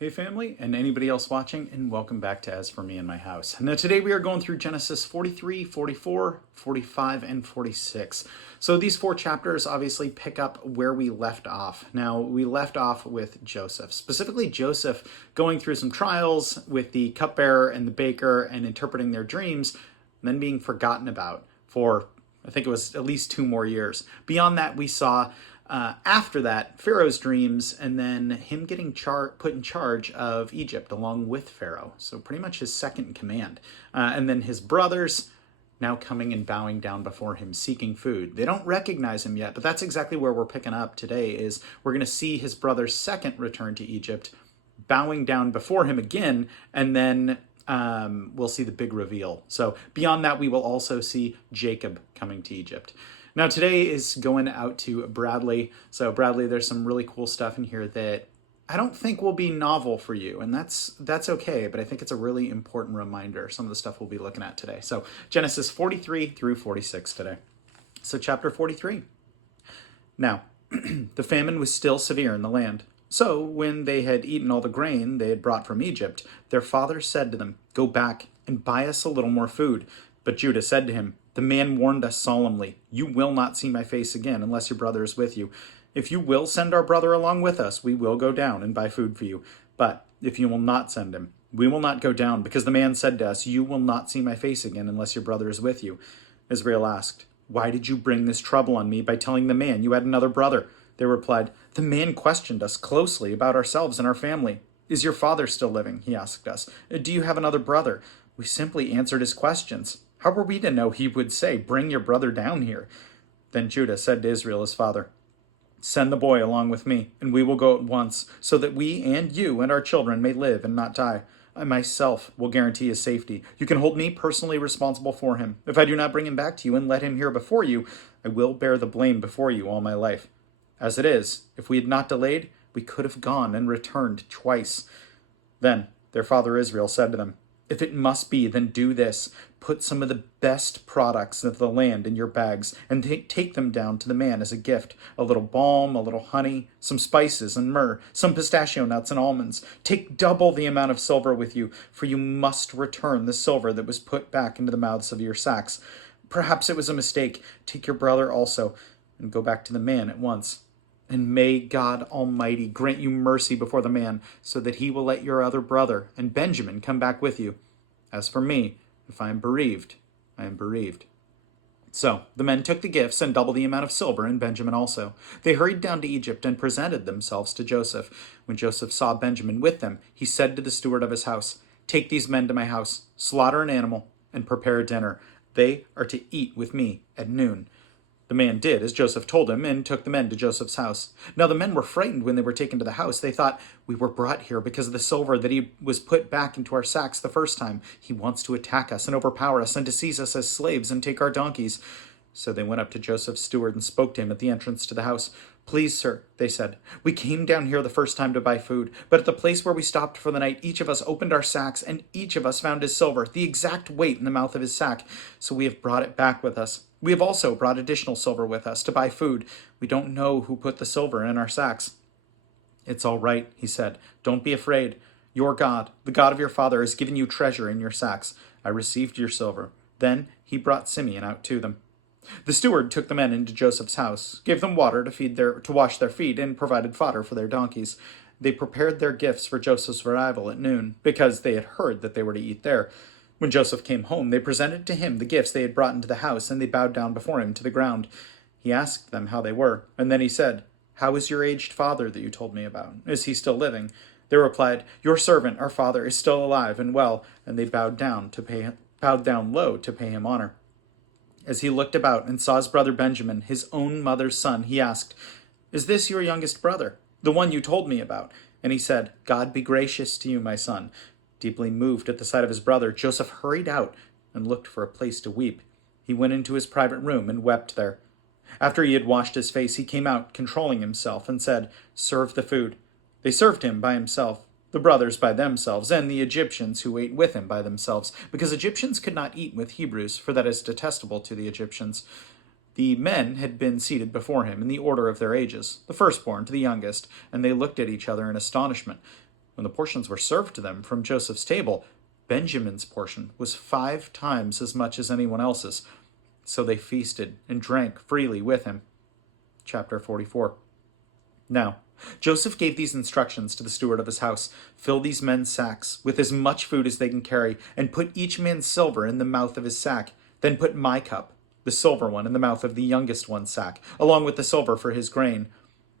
Hey family, and anybody else watching, and welcome back to As For Me and My House. Now today we are going through Genesis 43, 44, 45, and 46. So these four chapters obviously pick up where we left off. Now we left off with Joseph, specifically Joseph going through some trials with the cupbearer and the baker and interpreting their dreams, and then being forgotten about for, I think it was at least 2 more years. Beyond that, we saw after that, Pharaoh's dreams, and then him getting put in charge of Egypt along with Pharaoh. So pretty much his second in command. And then his brothers now coming and bowing down before him, seeking food. They don't recognize him yet, but that's exactly where we're picking up today, is we're going to see his brother's second return to Egypt, bowing down before him again, and then we'll see the big reveal. So beyond that, we will also see Jacob coming to Egypt. Now today is going out to Bradley. So Bradley, there's some really cool stuff in here that I don't think will be novel for you, and that's okay, but I think it's a really important reminder, some of the stuff we'll be looking at today. So Genesis 43 through 46 today. So chapter 43. Now, the famine was still severe in the land. So when they had eaten all the grain they had brought from Egypt, their father said to them, "Go back and buy us a little more food." But Judah said to him, "The man warned us solemnly, 'You will not see my face again unless your brother is with you. If you will send our brother along with us, we will go down and buy food for you. But if you will not send him, we will not go down, because the man said to us, 'You will not see my face again unless your brother is with you.'" Israel asked, "Why did you bring this trouble on me by telling the man you had another brother?" They replied, "The man questioned us closely about ourselves and our family. 'Is your father still living?' he asked us. 'Do you have another brother?' We simply answered his questions. How were we to know he would say, 'Bring your brother down here'?" Then Judah said to Israel his father, "Send the boy along with me, and we will go at once, so that we and you and our children may live and not die. I myself will guarantee his safety. You can hold me personally responsible for him. If I do not bring him back to you and let him here before you, I will bear the blame before you all my life. As it is, if we had not delayed, we could have gone and returned twice." Then their father Israel said to them, "If it must be, then do this. Put some of the best products of the land in your bags and take them down to the man as a gift. A little balm, a little honey, some spices and myrrh, some pistachio nuts and almonds. Take double the amount of silver with you, for you must return the silver that was put back into the mouths of your sacks. Perhaps it was a mistake. Take your brother also, and go back to the man at once. And may God Almighty grant you mercy before the man, so that he will let your other brother and Benjamin come back with you. As for me, if I am bereaved, I am bereaved." So the men took the gifts and double the amount of silver, and Benjamin also. They hurried down to Egypt and presented themselves to Joseph. When Joseph saw Benjamin with them, he said to the steward of his house, "Take these men to my house, slaughter an animal, and prepare a dinner. They are to eat with me at noon." The man did as Joseph told him, and took the men to Joseph's house. Now the men were frightened when they were taken to the house. They thought, "We were brought here because of the silver that he was put back into our sacks the first time. He wants to attack us and overpower us and to seize us as slaves and take our donkeys." So they went up to Joseph's steward and spoke to him at the entrance to the house. "Please, sir," they said, "we came down here the first time to buy food, but at the place where we stopped for the night, each of us opened our sacks, and each of us found his silver, the exact weight in the mouth of his sack. So we have brought it back with us. We have also brought additional silver with us to buy food. We don't know who put the silver in our sacks." "It's all right," he said. "Don't be afraid. Your God, the God of your father, has given you treasure in your sacks. I received your silver." Then he brought Simeon out to them. The steward took the men into Joseph's house, gave them water to wash their feet, and provided fodder for their donkeys. They prepared their gifts for Joseph's arrival at noon, because they had heard that they were to eat there. When Joseph came home, they presented to him the gifts they had brought into the house, and they bowed down before him to the ground. He asked them how they were, and then he said, "How is your aged father that you told me about? Is he still living?" They replied, "Your servant, our father, is still alive and well," and they bowed down low to pay him honor. As he looked about and saw his brother Benjamin, his own mother's son, he asked, "Is this your youngest brother, the one you told me about?" And he said, "God be gracious to you, my son." Deeply moved at the sight of his brother, Joseph hurried out and looked for a place to weep. He went into his private room and wept there. After he had washed his face, he came out, controlling himself, and said, "Serve the food." They served him by himself, the brothers by themselves, and the Egyptians who ate with him by themselves, because Egyptians could not eat with Hebrews, for that is detestable to the Egyptians. The men had been seated before him in the order of their ages, the firstborn to the youngest, and they looked at each other in astonishment. When the portions were served to them from Joseph's table, Benjamin's portion was 5 times as much as anyone else's. So they feasted and drank freely with him. Chapter 44. Now, Joseph gave these instructions to the steward of his house. Fill these men's sacks with as much food as they can carry, and put each man's silver in the mouth of his sack. Then put my cup, the silver one, in the mouth of the youngest one's sack, along with the silver for his grain.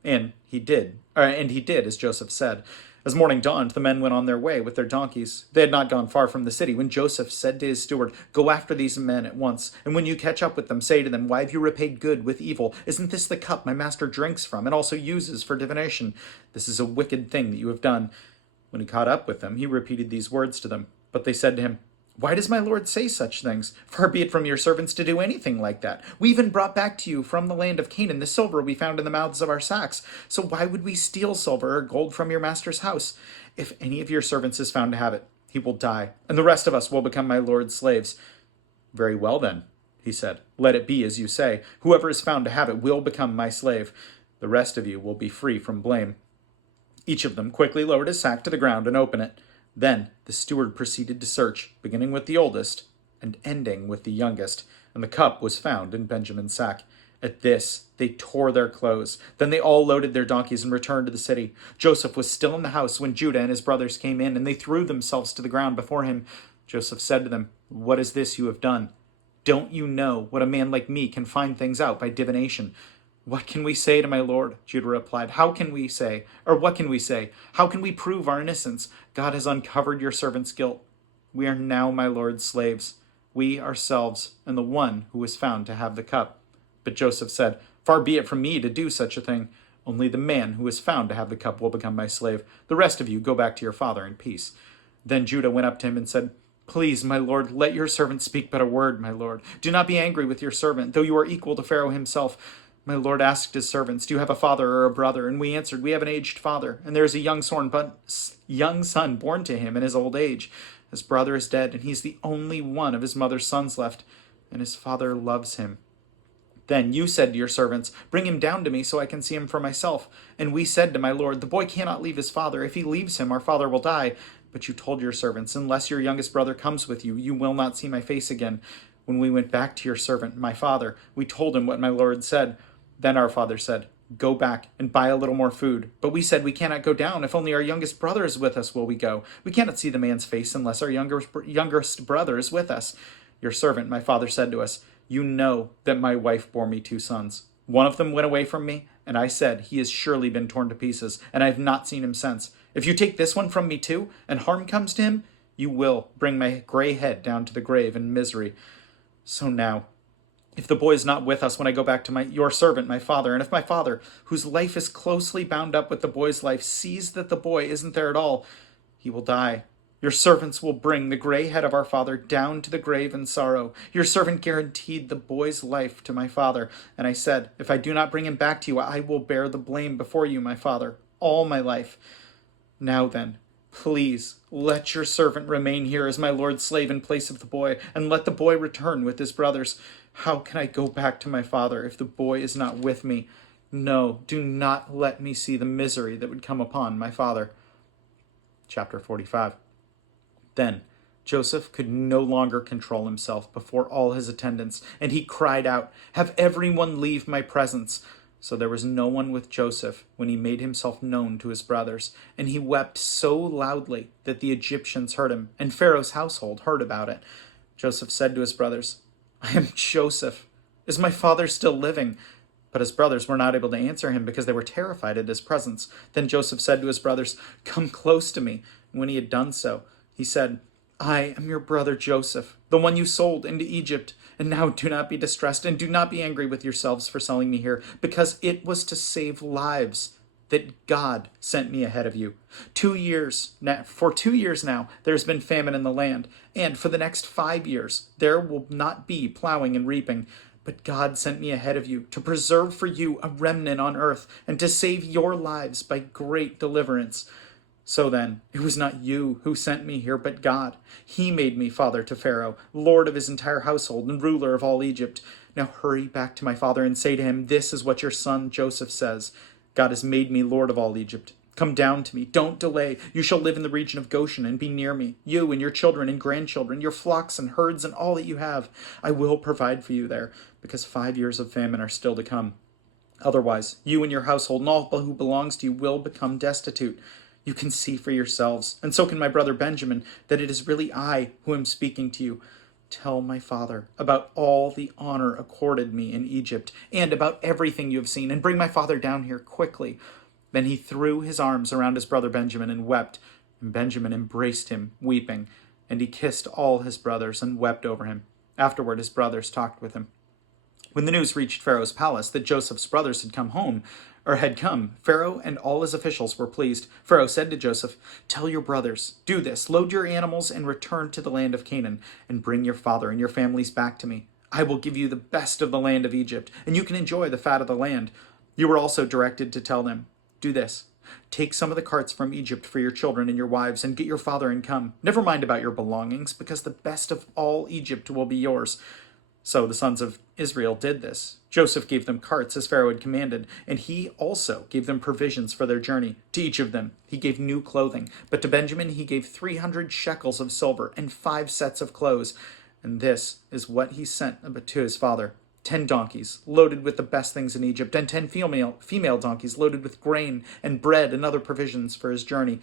And he did as Joseph said. As morning dawned, the men went on their way with their donkeys. They had not gone far from the city when Joseph said to his steward, "Go after these men at once, and when you catch up with them, say to them, 'Why have you repaid good with evil? Isn't this the cup my master drinks from and also uses for divination? This is a wicked thing that you have done.'" When he caught up with them, he repeated these words to them. But they said to him, "Why does my lord say such things? Far be it from your servants to do anything like that. We even brought back to you from the land of Canaan the silver we found in the mouths of our sacks. So why would we steal silver or gold from your master's house? If any of your servants is found to have it, he will die, and the rest of us will become my lord's slaves." "Very well then," he said, "let it be as you say. Whoever is found to have it will become my slave. The rest of you will be free from blame." Each of them quickly lowered his sack to the ground and opened it. Then the steward proceeded to search, beginning with the oldest and ending with the youngest, and the cup was found in Benjamin's sack. At this, they tore their clothes. Then they all loaded their donkeys and returned to the city. Joseph was still in the house when Judah and his brothers came in, and they threw themselves to the ground before him. Joseph said to them, "What is this you have done? Don't you know what a man like me can find things out by divination?" "What can we say to my lord?" Judah replied. What can we say? How can we prove our innocence? God has uncovered your servant's guilt. We are now my lord's slaves, we ourselves, and the one who was found to have the cup." But Joseph said, "Far be it from me to do such a thing. Only the man who is found to have the cup will become my slave. The rest of you go back to your father in peace." Then Judah went up to him and said, "Please, my lord, let your servant speak but a word, my lord. Do not be angry with your servant, though you are equal to Pharaoh himself." My lord asked his servants, "Do you have a father or a brother?" And we answered, "We have an aged father, and there is a young son born to him in his old age. His brother is dead, and he is the only one of his mother's sons left, and his father loves him." Then you said to your servants, "Bring him down to me so I can see him for myself." And we said to my lord, "The boy cannot leave his father. If he leaves him, our father will die." But you told your servants, "Unless your youngest brother comes with you, you will not see my face again." When we went back to your servant, my father, we told him what my lord said. Then our father said, "Go back and buy a little more food." But we said, "We cannot go down. If only our youngest brother is with us will we go. We cannot see the man's face unless our youngest brother is with us." Your servant, my father, said to us, "You know that my wife bore me 2 sons. One of them went away from me, and I said, 'He has surely been torn to pieces,' and I have not seen him since. If you take this one from me too, and harm comes to him, you will bring my gray head down to the grave in misery. So now, if the boy is not with us when I go back to your servant, my father, and if my father, whose life is closely bound up with the boy's life, sees that the boy isn't there at all, he will die. Your servants will bring the gray head of our father down to the grave in sorrow. Your servant guaranteed the boy's life to my father, and I said, if I do not bring him back to you, I will bear the blame before you, my father, all my life. Now then, please let your servant remain here as my lord's slave in place of the boy, and let the boy return with his brothers. How can I go back to my father if the boy is not with me? No, do not let me see the misery that would come upon my father." Chapter 45. Then Joseph could no longer control himself before all his attendants, and he cried out, "Have everyone leave my presence." So there was no one with Joseph when he made himself known to his brothers, and he wept so loudly that the Egyptians heard him, and Pharaoh's household heard about it. Joseph said to his brothers, "I am Joseph. Is my father still living?" But his brothers were not able to answer him because they were terrified at his presence. Then Joseph said to his brothers, "Come close to me." And when he had done so, he said, "I am your brother Joseph, the one you sold into Egypt. And now do not be distressed and do not be angry with yourselves for selling me here, because it was to save lives that God sent me ahead of you. For 2 years now, there has been famine in the land, and for the next 5 years, there will not be plowing and reaping. But God sent me ahead of you to preserve for you a remnant on earth and to save your lives by great deliverance. So then, it was not you who sent me here, but God. He made me father to Pharaoh, lord of his entire household and ruler of all Egypt. Now hurry back to my father and say to him, 'This is what your son Joseph says. God has made me lord of all Egypt. Come down to me. Don't delay. You shall live in the region of Goshen and be near me, you and your children and grandchildren, your flocks and herds and all that you have. I will provide for you there, because 5 years of famine are still to come. Otherwise, you and your household and all who belongs to you will become destitute. You can see for yourselves, and so can my brother Benjamin, that it is really I who am speaking to you. Tell my father about all the honor accorded me in Egypt, and about everything you have seen, and bring my father down here quickly." Then he threw his arms around his brother Benjamin and wept, and Benjamin embraced him, weeping, and he kissed all his brothers and wept over him. Afterward his brothers talked with him. When the news reached Pharaoh's palace that Joseph's brothers had come, Pharaoh and all his officials were pleased. Pharaoh said to Joseph, "Tell your brothers, do this, load your animals and return to the land of Canaan, and bring your father and your families back to me. I will give you the best of the land of Egypt, and you can enjoy the fat of the land." You were also directed to tell them, "Do this. Take some of the carts from Egypt for your children and your wives, and get your father and come. Never mind about your belongings, because the best of all Egypt will be yours." So the sons of Israel did this. Joseph gave them carts as Pharaoh had commanded, and he also gave them provisions for their journey. To each of them he gave new clothing, but to Benjamin he gave 300 shekels of silver and 5 sets of clothes. And this is what he sent to his father: 10 donkeys loaded with the best things in Egypt, and 10 female donkeys loaded with grain and bread and other provisions for his journey.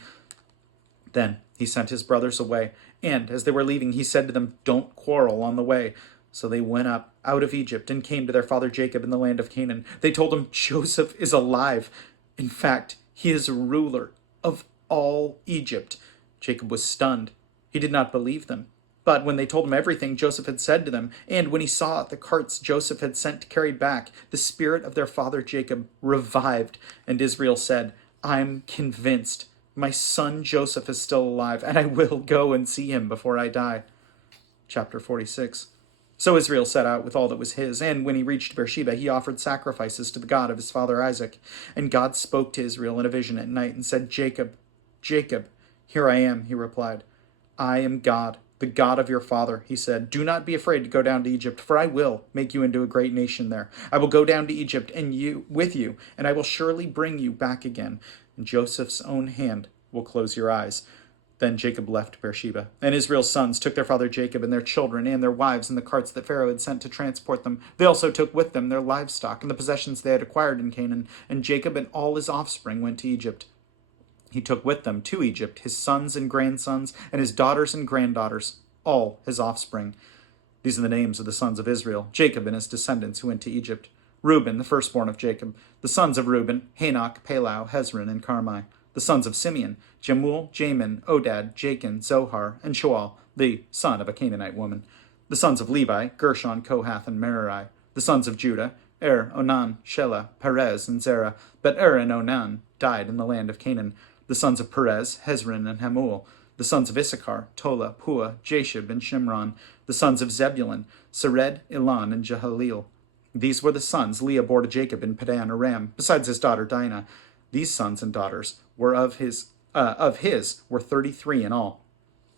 Then he sent his brothers away, and as they were leaving, he said to them, "Don't quarrel on the way." So they went up out of Egypt and came to their father Jacob in the land of Canaan. They told him, "Joseph is alive. In fact, he is ruler of all Egypt." Jacob was stunned. He did not believe them. But when they told him everything Joseph had said to them, and when he saw the carts Joseph had sent to carry back, the spirit of their father Jacob revived, and Israel said, "I'm convinced my son Joseph is still alive, and I will go and see him before I die." Chapter 46. So Israel set out with all that was his, and when he reached Beersheba, he offered sacrifices to the God of his father Isaac. And God spoke to Israel in a vision at night and said, "Jacob, Jacob." "Here I am," he replied. "I am God, the God of your father," he said. "Do not be afraid to go down to Egypt, for I will make you into a great nation there. I will go down to Egypt with you, and I will surely bring you back again, and Joseph's own hand will close your eyes." Then Jacob left Beersheba, and Israel's sons took their father Jacob and their children and their wives in the carts that Pharaoh had sent to transport them. They also took with them their livestock and the possessions they had acquired in Canaan, and Jacob and all his offspring went to Egypt. He took with them to Egypt his sons and grandsons, and his daughters and granddaughters, all his offspring. These are the names of the sons of Israel, Jacob and his descendants who went to Egypt. Reuben, the firstborn of Jacob. The sons of Reuben, Hanok, Palau, Hezron, and Carmi. The sons of Simeon, Jemuel, Jamin, Odad, Jachin, Zohar, and Shoal, the son of a Canaanite woman. The sons of Levi, Gershon, Kohath, and Merari. The sons of Judah, Onan, Shelah, Perez, and Zerah. But and Onan died in the land of Canaan. The sons of Perez, Hezron, and Hamuel. The sons of Issachar, Tola, Pua, Jashub, and Shimron. The sons of Zebulun, Sered, Elon, and Jehaleel. These were the sons Leah bore to Jacob in Padan Aram, besides his daughter Dinah. These sons and daughters were of his were 33 in all.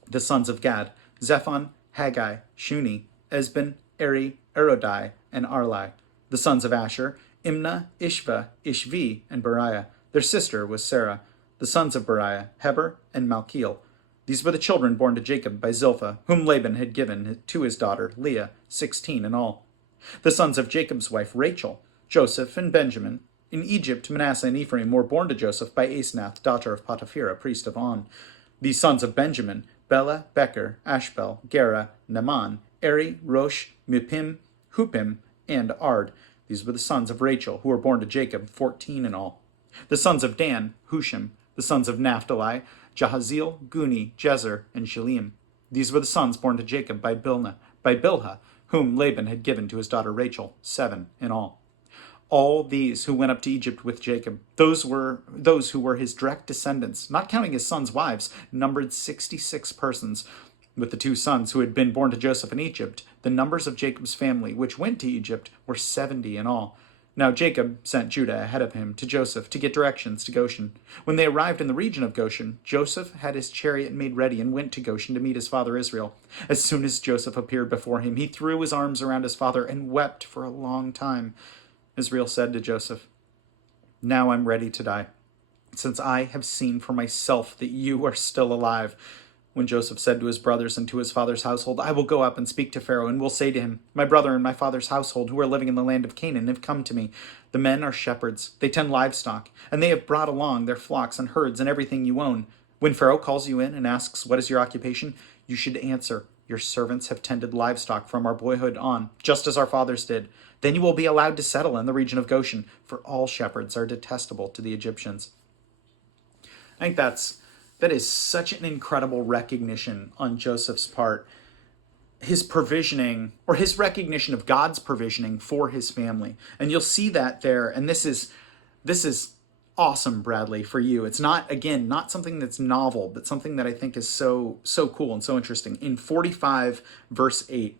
The sons of Gad, Zephon, Haggai, Shuni, Esben, Eri, Erodai, and Arli. The sons of Asher, Imnah, Ishva, Ishvi, and Beriah. Their sister was Sarah. The sons of Beriah, Heber, and Malkiel. These were the children born to Jacob by Zilpah, whom Laban had given to his daughter Leah, 16 in all. The sons of Jacob's wife Rachel, Joseph, and Benjamin. In Egypt, Manasseh and Ephraim were born to Joseph by Asenath, daughter of Potipherah, priest of On. These sons of Benjamin, Bela, Becher, Ashbel, Gera, Naaman, Eri, Rosh, Mupim, Hupim, and Ard. These were the sons of Rachel, who were born to Jacob, 14 in all. The sons of Dan, Hushim. The sons of Naphtali, Jahaziel, Guni, Jezer, and Shalim. These were the sons born to Jacob by Bilhah, whom Laban had given to his daughter Rachel, 7 in all. All these who went up to Egypt with Jacob, those who were his direct descendants, not counting his sons' wives, numbered 66 persons. With the 2 sons who had been born to Joseph in Egypt, the numbers of Jacob's family, which went to Egypt, were 70 in all. Now Jacob sent Judah ahead of him to Joseph to get directions to Goshen. When they arrived in the region of Goshen, Joseph had his chariot made ready and went to Goshen to meet his father Israel. As soon as Joseph appeared before him, he threw his arms around his father and wept for a long time. Israel said to Joseph, "Now I'm ready to die. since I have seen for myself that you are still alive." When Joseph said to his brothers and to his father's household, "I will go up and speak to Pharaoh, and will say to him, 'My brother and my father's household, who are living in the land of Canaan, have come to me. The men are shepherds, they tend livestock, and they have brought along their flocks and herds and everything you own.' When Pharaoh calls you in and asks, 'What is your occupation?' you should answer, 'Your servants have tended livestock from our boyhood on, just as our fathers did.' Then you will be allowed to settle in the region of Goshen, for all shepherds are detestable to the Egyptians." I think that is such an incredible recognition on Joseph's part. His provisioning, or his recognition of God's provisioning for his family. And you'll see that there. And this is awesome, Bradley, for you. It's not, again, not something that's novel, but something that I think is so cool and so interesting. In 45 verse 8,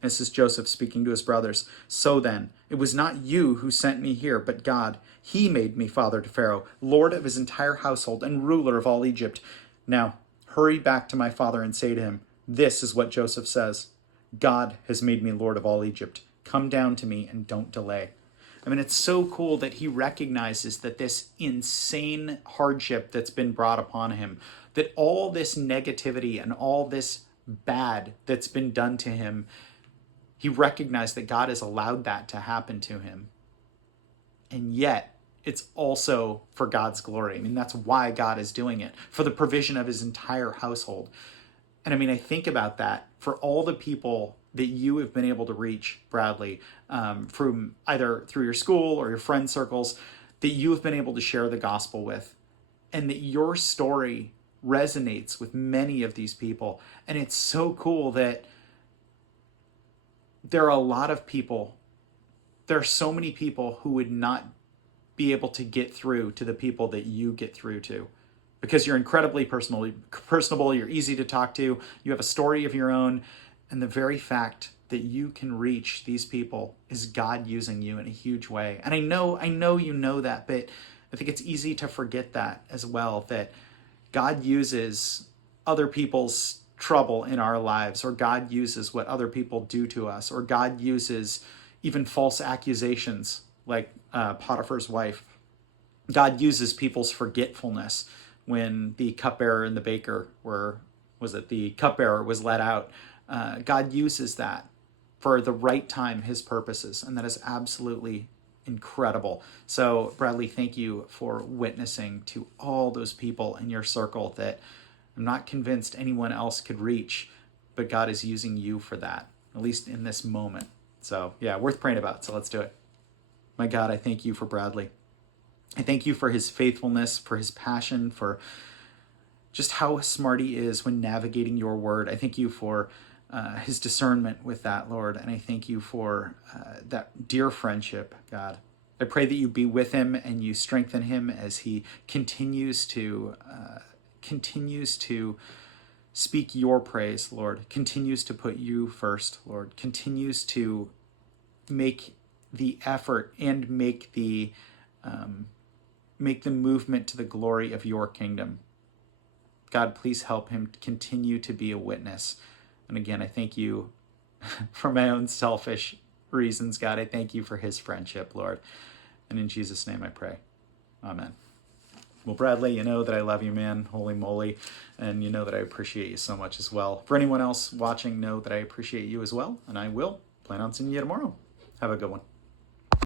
this is Joseph speaking to his brothers. "So then, it was not you who sent me here, but God. He made me father to Pharaoh, lord of his entire household, and ruler of all Egypt. Now, hurry back to my father and say to him, 'This is what Joseph says. God has made me lord of all Egypt. Come down to me and don't delay.'" I mean, it's so cool that he recognizes that this insane hardship that's been brought upon him, that all this negativity and all this bad that's been done to him, he recognized that God has allowed that to happen to him. And yet, it's also for God's glory. I mean, that's why God is doing it, for the provision of his entire household. And I mean, I think about that for all the people that you have been able to reach, Bradley, from either through your school or your friend circles, that you have been able to share the gospel with, and that your story resonates with many of these people. And it's so cool that there are a lot of people, there are so many people who would not be able to get through to the people that you get through to, because you're incredibly personable, you're easy to talk to, you have a story of your own, and the very fact that you can reach these people is God using you in a huge way. And I know you know that, but I think it's easy to forget that as well, that God uses other people's trouble in our lives, or God uses what other people do to us, or God uses even false accusations like Potiphar's wife. God uses people's forgetfulness when the cupbearer and the baker the cupbearer was let out. God uses that for the right time, his purposes, and that is absolutely incredible. So, Bradley, thank you for witnessing to all those people in your circle that I'm not convinced anyone else could reach, but God is using you for that, at least in this moment. So, yeah, worth praying about. So let's do it. My God, I thank you for Bradley. I thank you for his faithfulness, for his passion, for just how smart he is when navigating your word. I thank you for his discernment with that, Lord. And I thank you for that dear friendship, God. I pray that you be with him and you strengthen him as he continues to speak your praise, Lord. Continues to put you first, Lord. Continues to make the effort and make the movement to the glory of your kingdom. God, please help him continue to be a witness. And again, I thank you for my own selfish reasons, God. I thank you for his friendship, Lord. And in Jesus' name I pray. Amen. Well, Bradley, you know that I love you, man. Holy moly. And you know that I appreciate you so much as well. For anyone else watching, know that I appreciate you as well. And I will plan on seeing you tomorrow. Have a good one.